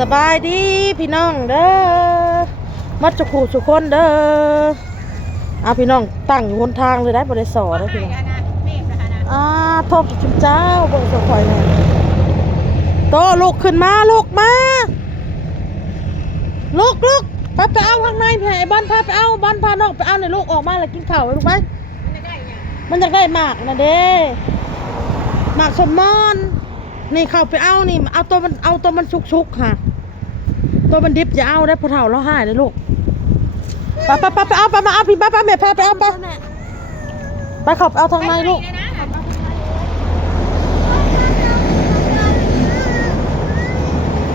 สบายดีพี่น้องเด้อมัดจุขู่สุคนเด้อเอาพี่น้องตั้งอยู่บนทางเลยได้บริสอได้พี่น้องโทษจุ๊เจ้าบริสอคอยเลยโตลูกขึ้นมาลูกมาลูกไปเอาข้างในแผ่บ้านพาไปเอาบ้านพาน้องไปเอาในลูกออกมาแล้วกินข้าวไปลูกไปมันอยากได้หมากนะเด้หมากสมมอนนี่เข้าไปเอานี่เอาตัวมันชุกๆค่ะตัวมันดิบอย่าเอาได้พอเท่าแล้วหายเลยลูกไปเอาไปมาเอาพี่ป้าแม่แพ้ไปเอาไปขับเอาทางในลูก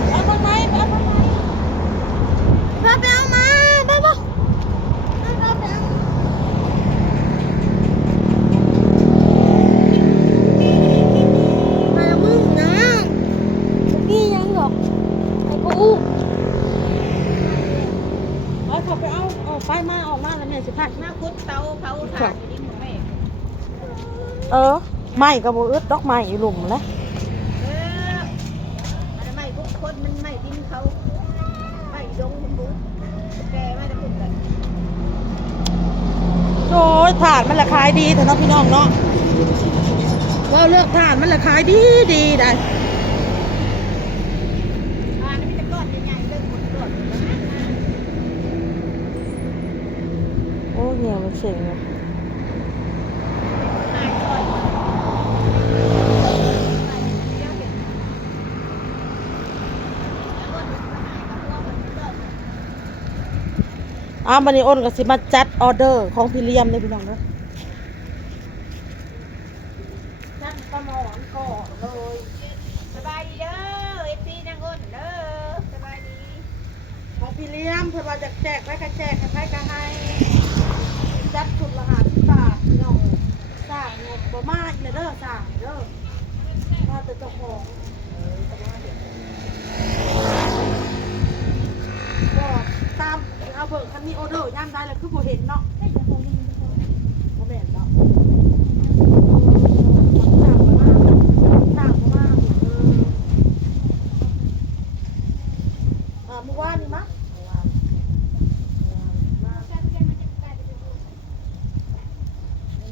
เอาทางในเอาทางในป้าไปเอามาป้ามามึงนะพี่ยังหรอกไอ้กูขับไปเอาไฟมาออกมาแล้วแม่สิพักหน้าคุดเตาเผาถ่านอยู่นี่หมดแม่ไหม้กระโบอึดดอกไม้อยู่หลุมนะอะไรไหม้พวกคนมันไหม้ดินเขาไหม้ดงมันบุกแกไม่ได้พูดกันโอ้ยถ่านมันราคาดีแต่เนาะพี่น้องเนาะว่าเลือกถ่านมันราคาดีได้นี่จะก้อนใหญ่ๆเรื่องหมดก้อนโอ้เหี้ยมันเสียงเลยบันนี้อ้นก็สิมาจัดออเดอร์ของพิเรียมเลยพี่น้องเนาะจัดปลาหมอนก่อนเลยสบายดีเด้อเอฟซีนางอ้นเด้อสบายดีของพิเรียมเพื่อว่าจะแจกไว้ก็แจกให้ใครก็ให้จัดสุดละ50 บาทพี่น้องสร้างเงินบ่มากเลยเด้อสร้างเด้อมาแต่เจ้าของก็ตามเอาเบิกคันนี้ออเดอร์ย่ำได้เลยคือบ่เห็นเนาะบ่แม่นเนาะเมื่อวานนี่มั้ง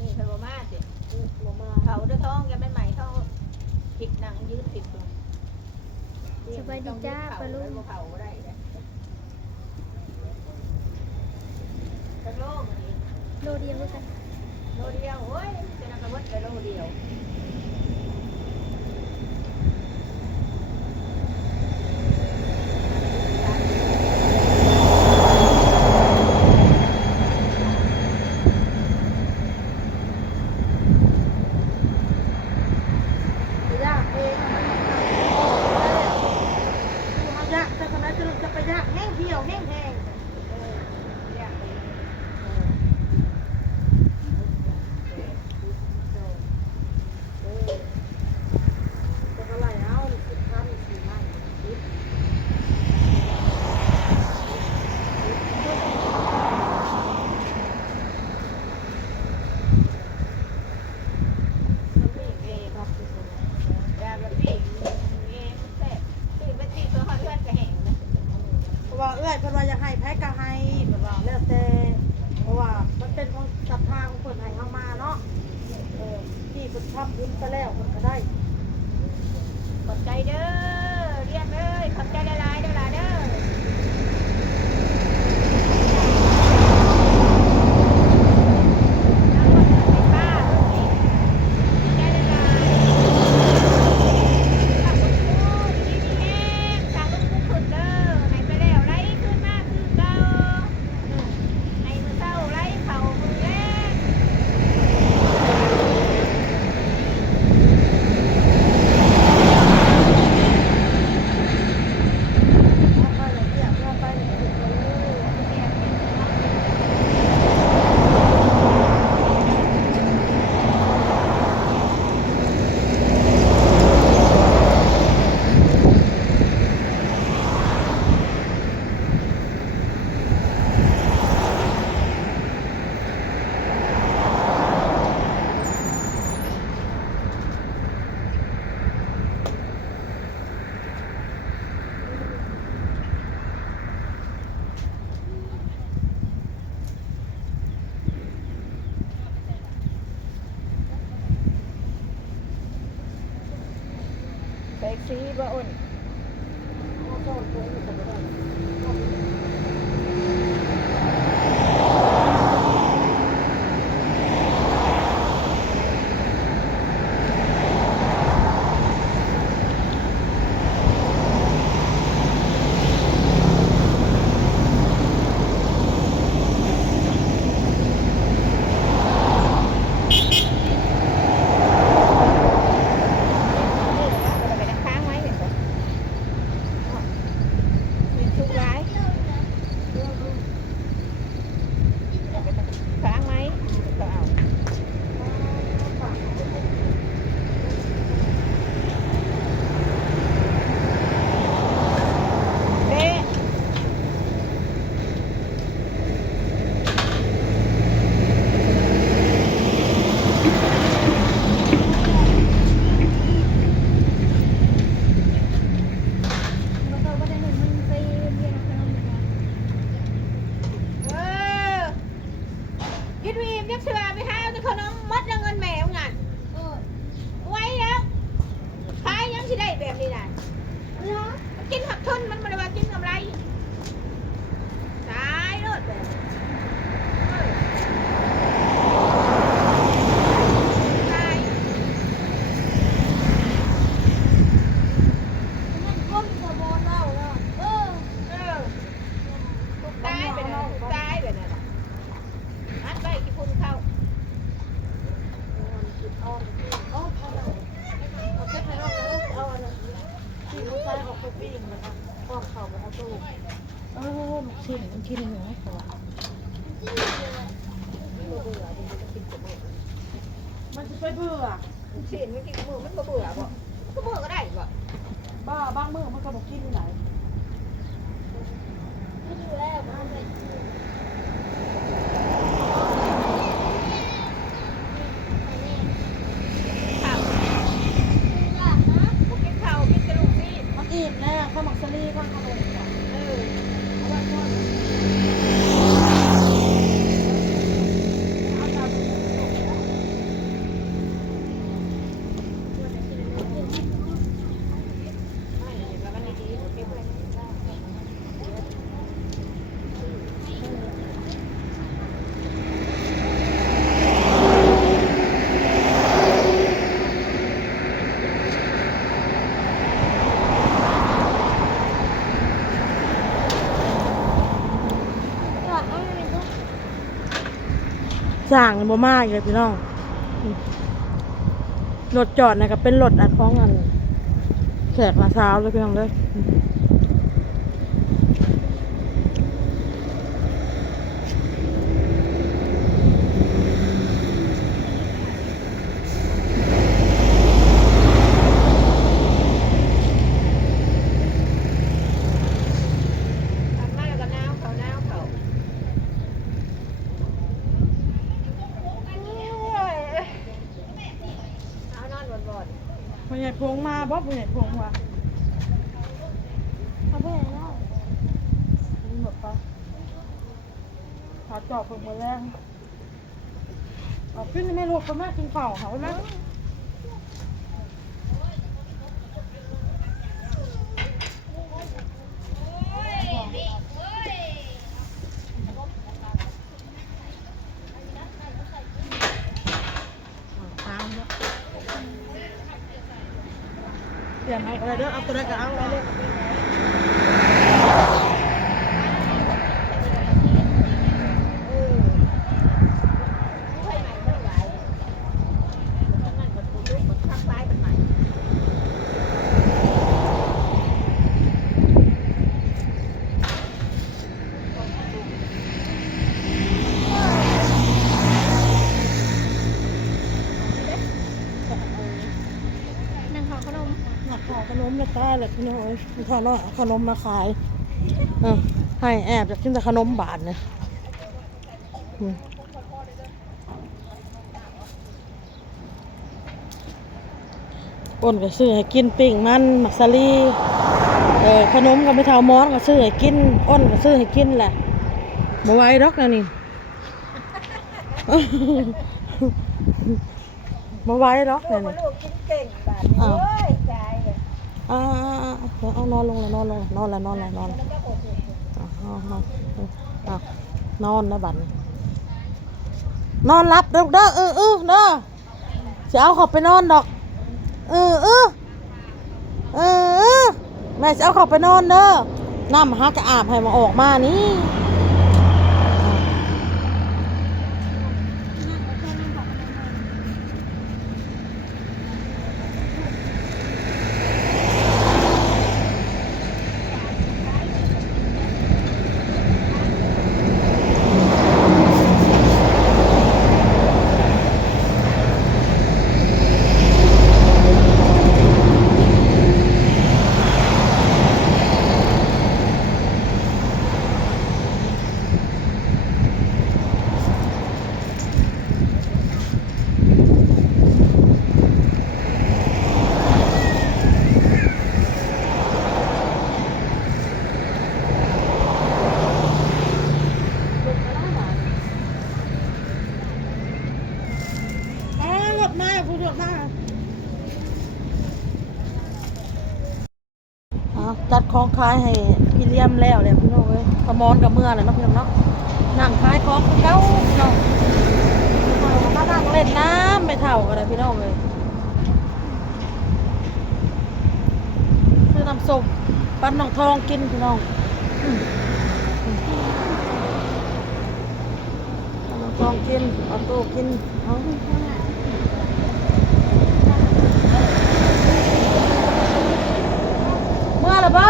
นี่เขาบอกมาสิเขาด้วยท้องยังไม่ใหม่ท้องผิดหนังยืดผิดตัวสบายดีจ้าปลาลุงเผาได้โลนี่โลเดียวด้วยกันโลเดียวโอ้ยจะนำกระวัดไปโลเดียวเอื้อยเพิ่นว่าอยากให้แพ้ก็ให้เพิ่นว่าแล้วแต่เพราะว่ามันเป็นของศรัทธาของเพิ่นให้เฮามาเนาะที่เพิ่นทำบุญไปแล้วเพิ่นก็ได้ขอบใจเด้อเรียนเลยขอบใจหลายๆเด้อล่ะเด้อ ซีบ่อ้น กินวีมยักษ์สบายไปหาแต่ขนมมัดแล้วเงินแมวงานไว้แล้วขายยังสิได้แบบนี้น่ะกินหักทุนมันไม่ได้ว่ากินกำไรตายรถแบบตายตายไปเลยตายไปเลยอัดไปกี่คนเข้าลูกชิ้นมันกินเหนือก่อนมันจะไปเบื่อ เห็นมันกินมือมันก็เบื่อบ่ก็เบื่อก็ได้บ่ บ้าบางมื้อมันก็บอกกินไหน ข้าวบ่กินข้าวกินกระดูกนี่ มันอิ่มแล้วข้าวหมักสลีข้าวขนมก่อน เออเอาไว้ก่อน เอาตามไปเลย ไม่แล้วมันดีๆเก็บไว้สั่งบ่มาอีกเลยพี่น้องรถจอดนะก็เป็นรถอัดของอันแขกมาเช้าเลยพี่น้องเลยทำมาแล้วก็น้าวเขาเอานอนบ่น ผู้ใหญ่พงมาบ่ผู้ใหญ่พงมา เอาไปไหนแล้ว หมดปะหาจอบเพิ่งมาแรงเอาขึ้นไม่รู้คนแม่กินข้าวหาไว้ไหมเปลี่ยนเอาอะไรเด้อเอาตัวใดก็เอาอะไรเด้อ ใช่ไหมไม่ไหวนั่นก็ถูกลูกก็ทักไลน์กันใหม่ นั่งขอขนม หนักขอขนมมาต้าเลยพี่น้องเอ้ยขอน้อยเอาขนมมาขายให้แอบจะกินแต่ขนมบาทเนี่ยอ้นก็ซื้อให้กินปิ้งมันมักซาลีขนมก็ไม่เท่ามอนก็ซื้อให้กินอ้นก็ซื้อให้กินแหละมาไหว้ดอกนะนี่ มาไหว้ดอก ลู นะ ก นี่ ลูกกินเก่งบาดนี้เอ้ยใจ อ่าเอานอนลงเลยนอนลงนอนแล้วนอนแล้วนอนแล้วนอนนะบัดนี้นอนรับเด้อเด้อเด้อจะเอาเขาไปนอนดอกแม่จะเอาเขาไปนอนเด้อน้ำฮักจะอาบให้มาออกมานี่รถมาผู้รถมาจัดของขายให้พี่เลี้ยมแล้วเลยพี่น้องเอ้ยขมอนกับเมื่อเลยเนาะพี่น้องเนาะนั่งขายของเก้าพี่น้องมานั่งเล่นน้ำไม่เท่ากันเลยพี่น้องเลยซื้อน้ำส้มปั้นน้องทองกินพี่น้องปั้นน้องทองกินเอาโต้กินเอาเมื่อละบ่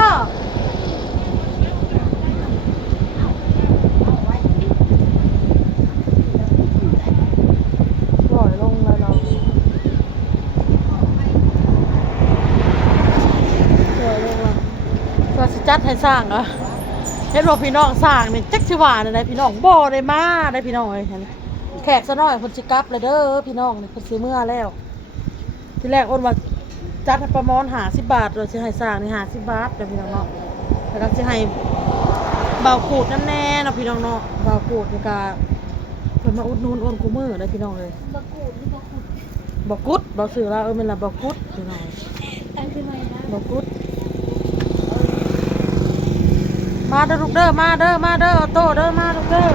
ปล่อยลงเลยเราปล่อยลงละก็สิจัดให้สร้างเหรอเห็นว่าพี่น้องสร้างนี่จักสิว่าได้พี่น้องบ่ได้มาได้พี่น้องเอ้ยแขกซะหน่อยเพิ่นสิกลับเลยเด้อพี่น้องนี่เพิ่นสิเมื่อแล้วที่แรกอ้นว่าจัดให้ประมาณ50 บาทเราสิให้สร้างนี่50 บาทเด้อพี่น้องเนาะแล้วก็สิให้เบาขูดน้ำแน่เนาะพี่น้องเนาะเบาขูดนี่ก็เพิ่นมาอุดหนุนอ้นกูมื้อเด้อพี่น้องเอ้ย บะกูดหรือบะกุด บ่กุดบ่ซื้อแล้วแม่นล่ะบ่กุดพี่น้อง ตั้งขึ้นมานะ บ่กุดมาเด้อลูกเด้อมาเด้อมาเด้อโตเด้อมาลูกเด้อ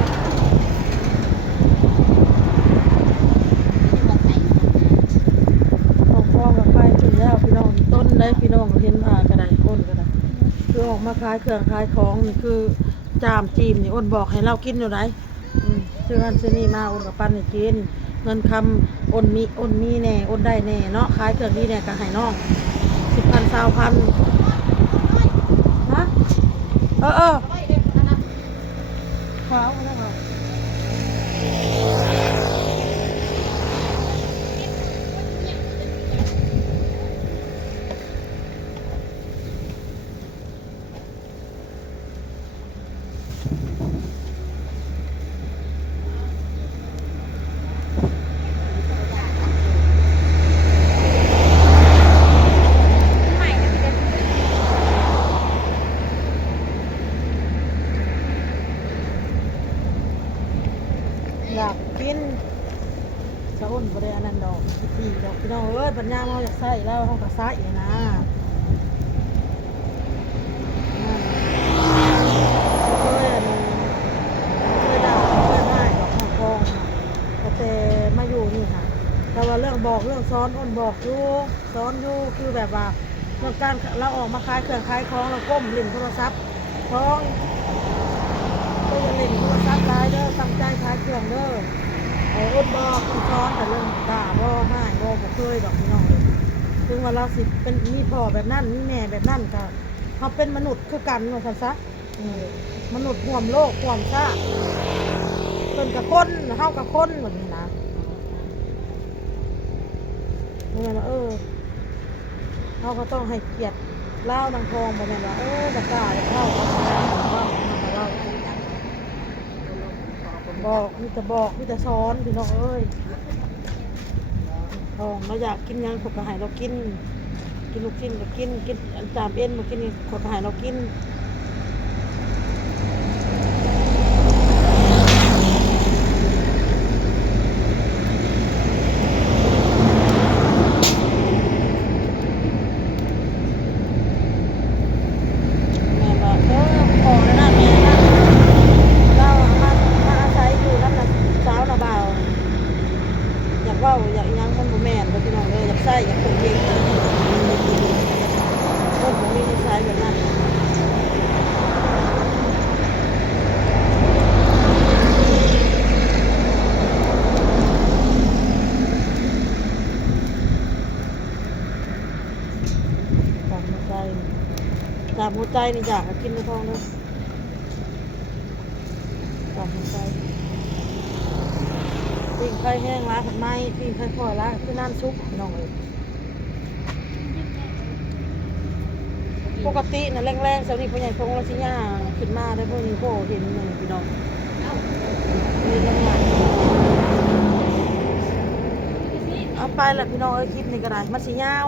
ฟ้องกับใครถึงแล้วพี่น้องต้นได้พี่น้องเห็นผ่าก็ได้อ้นก็ได้คือออกมาขายเครื่องขายของนี่คือจามจีมนี่อ้นบอกให้เรากินอยู่ไหนซื้อนั่นซื้อนี่มาอ้นกับปั้นให้กินเงินคำอ้นมีแน่อ้นได้แน่เนาะขายเครื่องนี้แน่ก็ให้น้อง10,000 20,000นะขาวนะครับอยากกินสะอ้นบริอันนั้นดอกพี่ดอกพี่น้องเอ้ยปัญญาเราอยากใส่แล้วเขาก็ใส่นะเคยด่าเคยให้ดอกข้าวทองแต่มาอยู่นี่ค่ะแต่ว่าเรื่องบอกเรื่องซ้อนอ้นบอกอยู่ซ้อนอยู่คือแบบว่าเรื่องการเราออกมาขายเครื่องขายของเราก้มเล่นโทรศัพท์ท้องก็จะเล่นโทรศัพท์ได้เด้อตั้งใจขายเครื่องเด้อไอ้อ้นบอกอ้นซ้อนแต่เรื่องด่าบ่ให้บ่เคยดอกพี่น้องถึงว่าเราสิเป็นมีพ่อแบบนั้นมีแม่แบบนั้นก็เขาเป็นมนุษย์คือกันว่าซั่นซะมนุษย์ห่วมโลกห่วมซ่าเป็นกับคนเฮากับคนแบบนี้นะนี่นะเฮาก็ต้องให้เกียรติเล่านางทองบ่แม่นว่าจะกล้าเข้าเราบอกมีแต่บอกมีแต่สอนพี่น้องเอ้ยทองเราอยากกินยังขดกระหายเรากินลูกชิ้นก็กินจามเอ็นมากินขดกระหายเรากิน หัวใจนี่อยากให้กินในท้องเลยตามหัวใจปิ้งไข่แห้งล้าผัดไม้ปิ้งไข่พลอยล้าคือน้ำซุปพี่น้องเลยปกติน่ะแรงๆสาวนี่พ่อใหญ่พงราชิญาขึ้นมาได้พวกนี้พ่อเห็นหนึ่งพี่น้องนี่ยังไงเอาไปแหละพี่น้องเอ้ยคลิปนี้ก็ได้มันสิยาว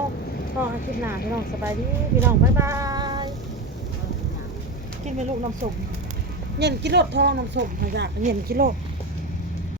ก็ให้คลิปหน้าพี่น้องสบายดีพี่น้องบ๊ายบายกินไปลูกน้ำส้มเย็นกิโลทองน้ำส้มอยากเย็นกิโล